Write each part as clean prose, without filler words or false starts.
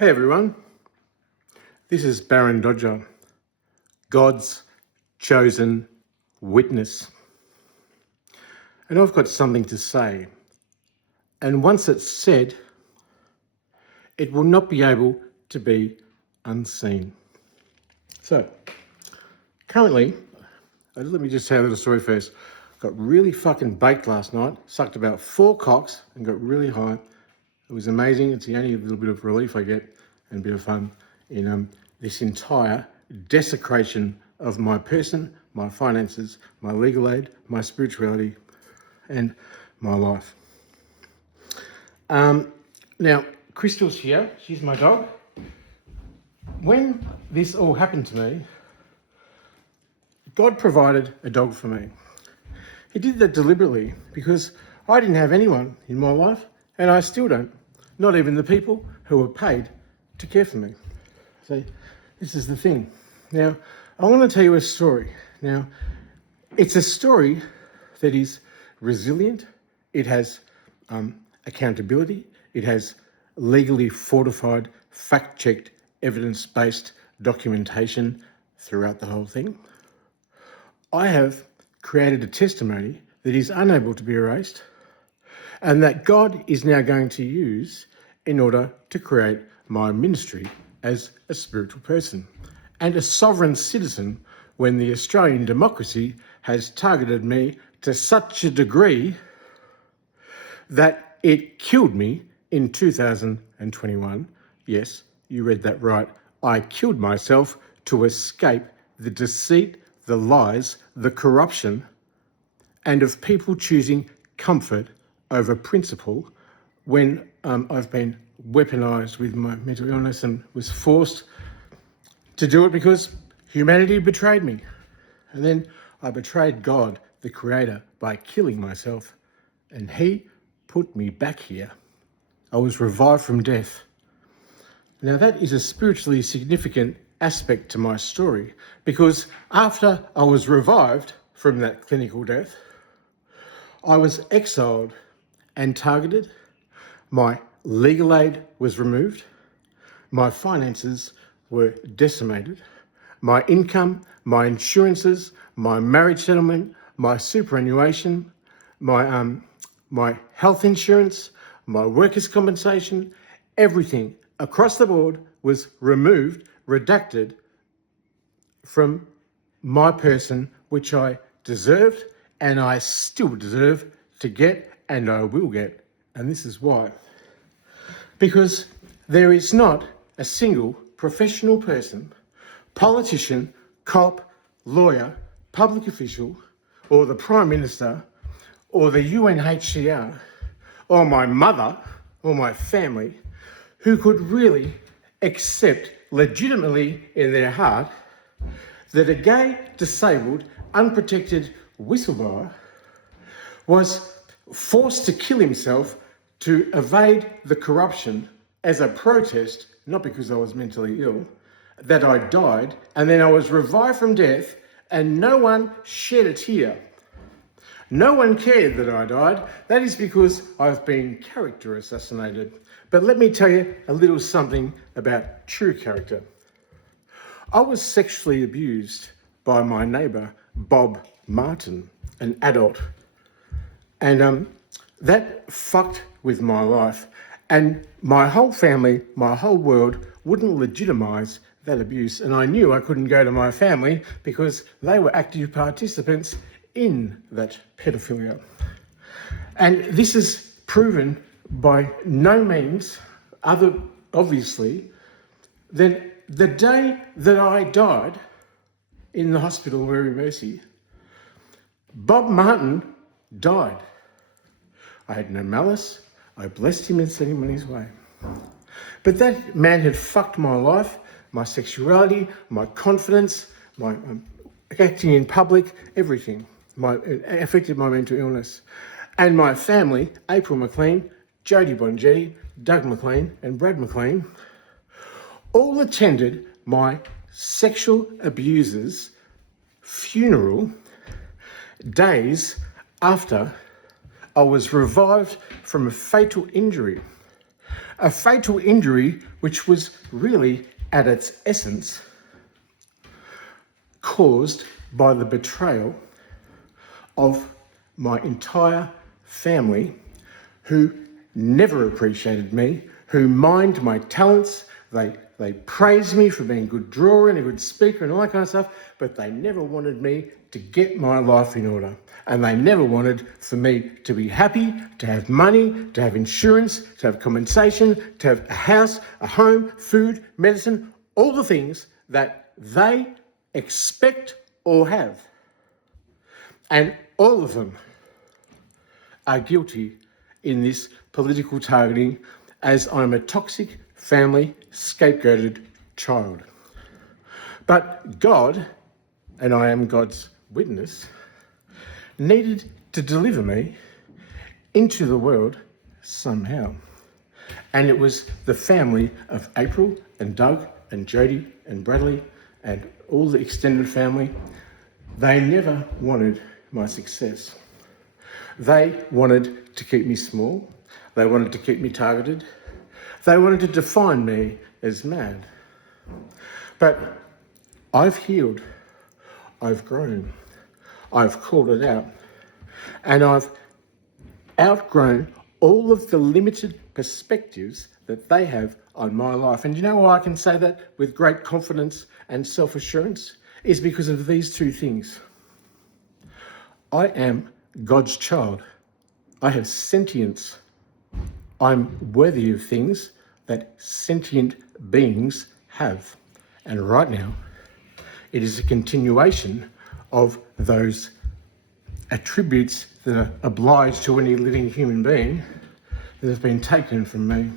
Hey everyone, this is Baron Dodger, God's chosen witness. And I've got something to say. And once it's said, it will not be able to be unseen. So, currently, let me just tell a little story first. Got really fucking baked last night, sucked about 4 cocks and got really high. It was amazing. It's the only little bit of relief I get and a bit of fun in this entire desecration of my person, my finances, my legal aid, my spirituality, and my life. Now, Crystal's here. She's my dog. When this all happened to me, God provided a dog for me. He did that deliberately because I didn't have anyone in my life, and I still don't. Not even the people who are paid to care for me. So this is the thing. Now, I want to tell you a story. Now, it's a story that is resilient. It has accountability. It has legally fortified, fact-checked, evidence-based documentation throughout the whole thing. I have created a testimony that is unable to be erased and that God is now going to use in order to create my ministry as a spiritual person and a sovereign citizen when the Australian democracy has targeted me to such a degree that it killed me in 2021. Yes, you read that right. I killed myself to escape the deceit, the lies, the corruption, and of people choosing comfort over principle when I've been weaponized with my mental illness and was forced to do it because humanity betrayed me. And then I betrayed God, the Creator, by killing myself, and He put me back here. I was revived from death. Now that is a spiritually significant aspect to my story because after I was revived from that clinical death, I was exiled and targeted. My legal aid was removed. My finances were decimated. My income, my insurances, my marriage settlement, my superannuation, my health insurance, my workers' compensation, everything across the board was removed, redacted from my person, which I deserved and I still deserve to get, and I will get. And this is why. Because there is not a single professional person, politician, cop, lawyer, public official, or the Prime Minister, or the UNHCR, or my mother, or my family, who could really accept legitimately in their heart that a gay, disabled, unprotected whistleblower was forced to kill himself to evade the corruption as a protest, not because I was mentally ill, that I died, and then I was revived from death, and no one shed a tear. No one cared that I died. That is because I've been character assassinated. But let me tell you a little something about true character. I was sexually abused by my neighbour, Bob Martin, an adult. And that fucked with my life. And my whole family, my whole world wouldn't legitimise that abuse. And I knew I couldn't go to my family because they were active participants in that pedophilia. And this is proven by no means other, obviously, than the day that I died in the hospital, Mary Mercy, Bob Martin died. I had no malice. I blessed him and sent him on his way. But that man had fucked my life, my sexuality, my confidence, my acting in public, everything. It affected my mental illness. And my family, April McLean, Jodie Bongetti, Doug McLean, and Brad McLean, all attended my sexual abuser's funeral days after I was revived from a fatal injury. A fatal injury which was really, at its essence, caused by the betrayal of my entire family, who never appreciated me, who mined my talents. They praised me for being a good drawer and a good speaker and all that kind of stuff, but they never wanted me to get my life in order. And they never wanted for me to be happy, to have money, to have insurance, to have compensation, to have a house, a home, food, medicine, all the things that they expect or have. And all of them are guilty in this political targeting, as I'm a toxic family scapegoated child. But God, and I am God's witness, needed to deliver me into the world somehow. And it was the family of April and Doug and Jody and Bradley and all the extended family. They never wanted my success. They wanted to keep me small. They wanted to keep me targeted. They wanted to define me as mad. But I've healed. I've grown. I've called it out. And I've outgrown all of the limited perspectives that they have on my life. And you know why I can say that with great confidence and self-assurance? Is because of these two things. I am God's child. I have sentience. I'm worthy of things that sentient beings have. And right now, it is a continuation of those attributes that are obliged to any living human being that have been taken from me.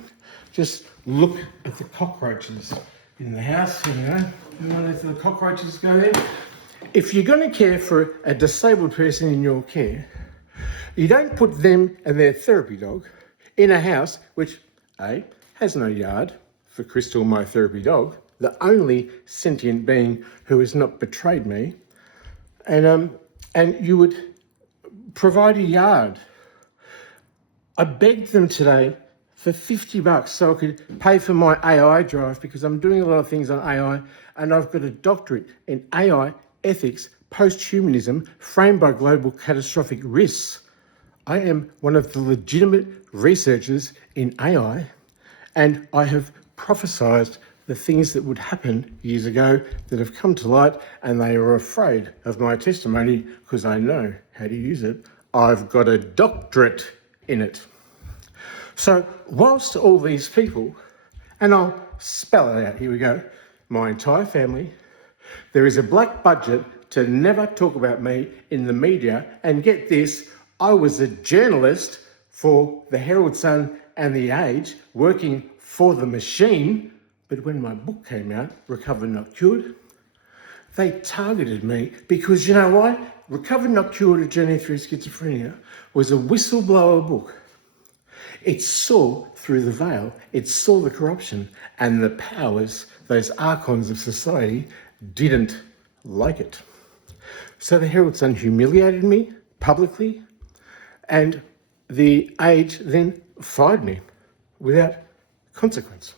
Just look at the cockroaches in the house, you know. You want to let the cockroaches go there? If you're going to care for a disabled person in your care, you don't put them and their therapy dog in a house which, A, has no yard for Crystal, my therapy dog, the only sentient being who has not betrayed me, and you would provide a yard. I begged them today for $50 so I could pay for my AI drive, because I'm doing a lot of things on AI, and I've got a doctorate in AI ethics, post-humanism, framed by global catastrophic risks. I am one of the legitimate researchers in AI, and I have prophesied the things that would happen years ago that have come to light, and they are afraid of my testimony because I know how to use it. I've got a doctorate in it. So whilst all these people, and I'll spell it out, here we go, my entire family, there is a black budget to never talk about me in the media, and get this, I was a journalist for the Herald Sun and The Age, working for the machine, but when my book came out, Recovered Not Cured, they targeted me because, you know why? Recovered Not Cured, A Journey Through Schizophrenia was a whistleblower book. It saw through the veil, it saw the corruption, and the powers, those archons of society, didn't like it. So the Herald Sun humiliated me publicly, and The Age then fired me without consequence.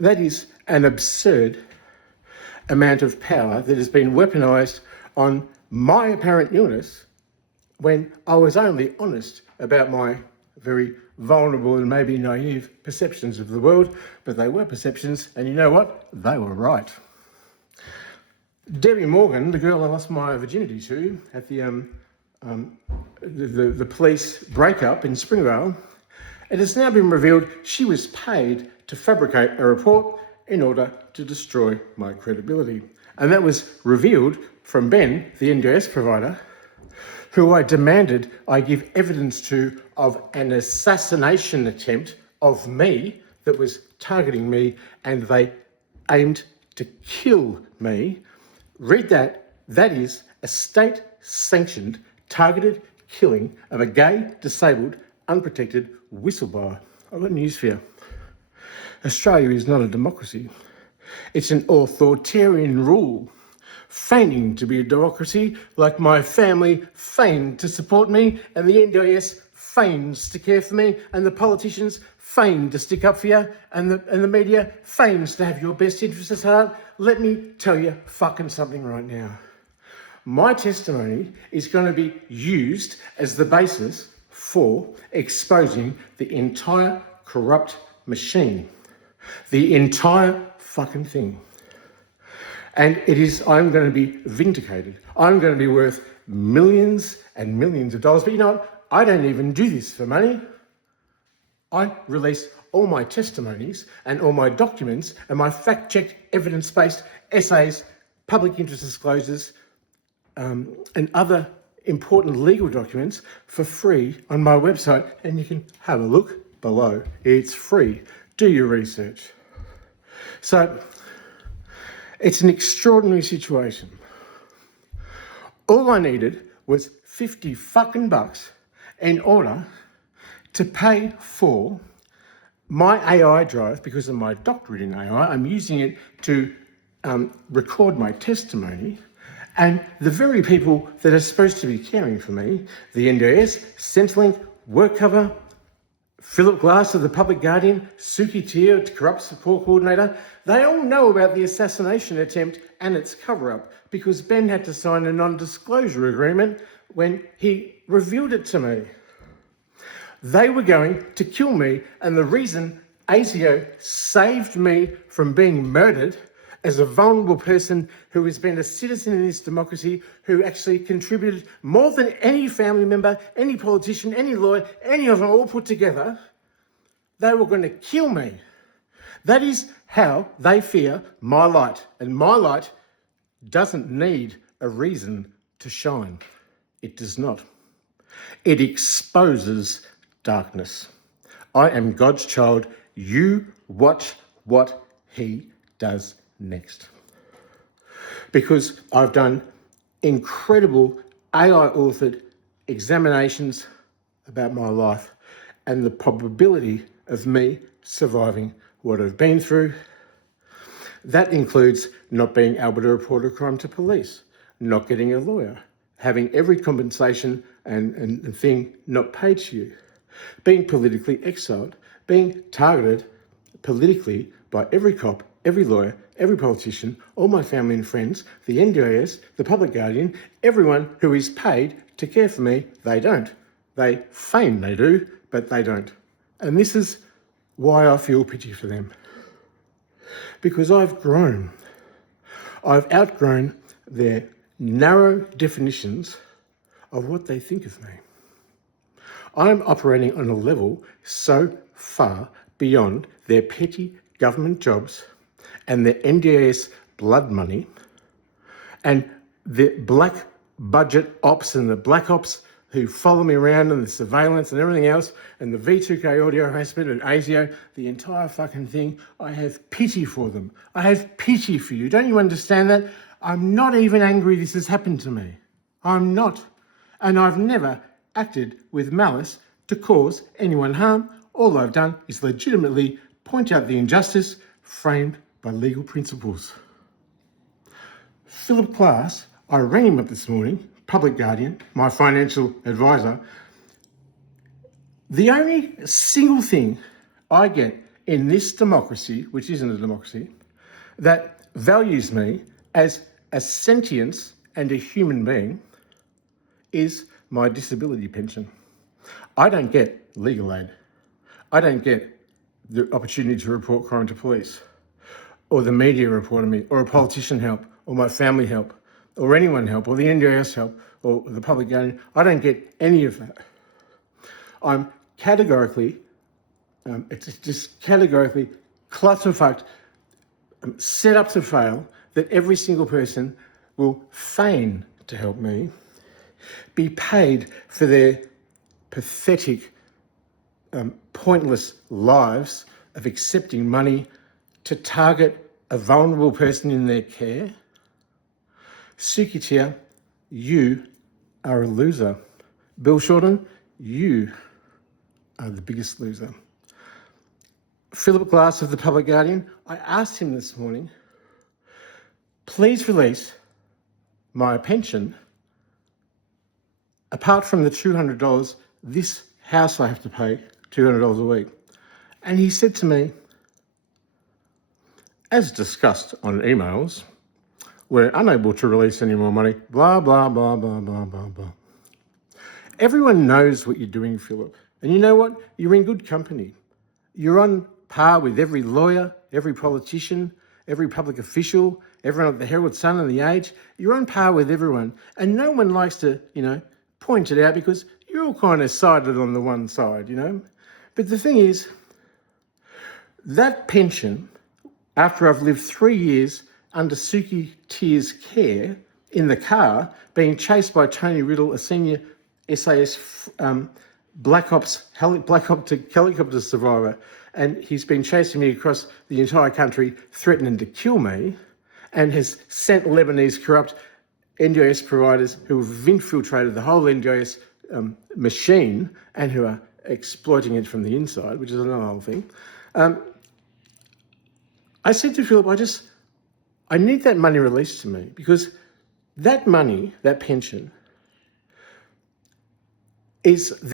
That is an absurd amount of power that has been weaponised on my apparent illness, when I was only honest about my very vulnerable and maybe naive perceptions of the world, but they were perceptions, and you know what? They were right. Debbie Morgan, the girl I lost my virginity to at the police breakup in Springvale, it has now been revealed she was paid to fabricate a report in order to destroy my credibility. And that was revealed from Ben, the NDS provider, who I demanded I give evidence to of an assassination attempt of me that was targeting me, and they aimed to kill me. Read that. That is a state-sanctioned, targeted killing of a gay, disabled, unprotected whistleblower. I've got news for you. Australia is not a democracy. It's an authoritarian rule, feigning to be a democracy, like my family feigned to support me and the NDIS feigns to care for me, and the politicians feign to stick up for you, and the media feigns to have your best interests at heart. Let me tell you fucking something right now. My testimony is going to be used as the basis for exposing the entire corrupt machine. The entire fucking thing. And I'm going to be vindicated. I'm going to be worth millions and millions of dollars. But you know what? I don't even do this for money. I release all my testimonies and all my documents and my fact-checked, evidence-based essays, public interest disclosures, and other important legal documents for free on my website. And you can have a look below. It's free. Do your research. So, it's an extraordinary situation. All I needed was 50 fucking bucks in order to pay for my AI drive, because of my doctorate in AI. I'm using it to record my testimony, and the very people that are supposed to be caring for me, the NDIS, Centrelink, WorkCover, Phillip Glass of the Public Guardian, Suki Tia, corrupt support coordinator, they all know about the assassination attempt and its cover-up, because Ben had to sign a non-disclosure agreement when he revealed it to me. They were going to kill me, and the reason ASIO saved me from being murdered as a vulnerable person who has been a citizen in this democracy, who actually contributed more than any family member, any politician, any lawyer, any of them all put together, they were going to kill me. That is how they fear my light. And my light doesn't need a reason to shine. It does not. It exposes darkness. I am God's child. You watch what he does next. Because I've done incredible AI-authored examinations about my life and the probability of me surviving what I've been through. That includes not being able to report a crime to police, not getting a lawyer, having every compensation and thing not paid to you, being politically exiled, being targeted politically by every cop, every lawyer, every politician, all my family and friends, the NDIS, the Public Guardian, everyone who is paid to care for me. They don't. They feign they do, but they don't. And this is why I feel pity for them. Because I've grown. I've outgrown their narrow definitions of what they think of me. I'm operating on a level so far beyond their petty government jobs and their NDIS blood money and the black budget ops and the black ops who follow me around and the surveillance and everything else and the V2K audio harassment and ASIO, the entire fucking thing. I have pity for them. I have pity for you. Don't you understand that? I'm not even angry this has happened to me. I'm not. And I've never acted with malice to cause anyone harm. All I've done is legitimately point out the injustice framed by legal principles. Phillip Glass, I rang him up this morning, Public Guardian, my financial advisor. The only single thing I get in this democracy, which isn't a democracy, that values me as a sentience and a human being is my disability pension. I don't get legal aid. I don't get the opportunity to report crime to police, or the media reporting me, or a politician help, or my family help, or anyone help, or the NDIS help, or the Public Guardian. I don't get any of that. I'm categorically, it's just categorically clusterfucked, set up to fail, that every single person will feign to help me, be paid for their pathetic, pointless lives of accepting money to target a vulnerable person in their care. Sukitia, you are a loser. Bill Shorten, you are the biggest loser. Phillip Glass of the Public Guardian, I asked him this morning, please release my pension apart from the $200 this house I have to pay $200 a week. And he said to me, as discussed on emails, we're unable to release any more money, blah, blah, blah, blah, blah, blah, blah. Everyone knows what you're doing, Phillip. And you know what? You're in good company. You're on par with every lawyer, every politician, every public official, everyone at the Herald Sun and the Age. You're on par with everyone. And no one likes to, point it out because you're all kind of sided on the one side, But the thing is, that pension, after I've lived 3 years under Suki Tier's care in the car, being chased by Tony Riddle, a senior SAS Black Ops helicopter survivor, and he's been chasing me across the entire country, threatening to kill me, and has sent Lebanese corrupt NDIS providers who have infiltrated the whole NDIS machine and who are exploiting it from the inside, which is another whole thing. I said to Phillip, I need that money released to me, because that money, that pension, is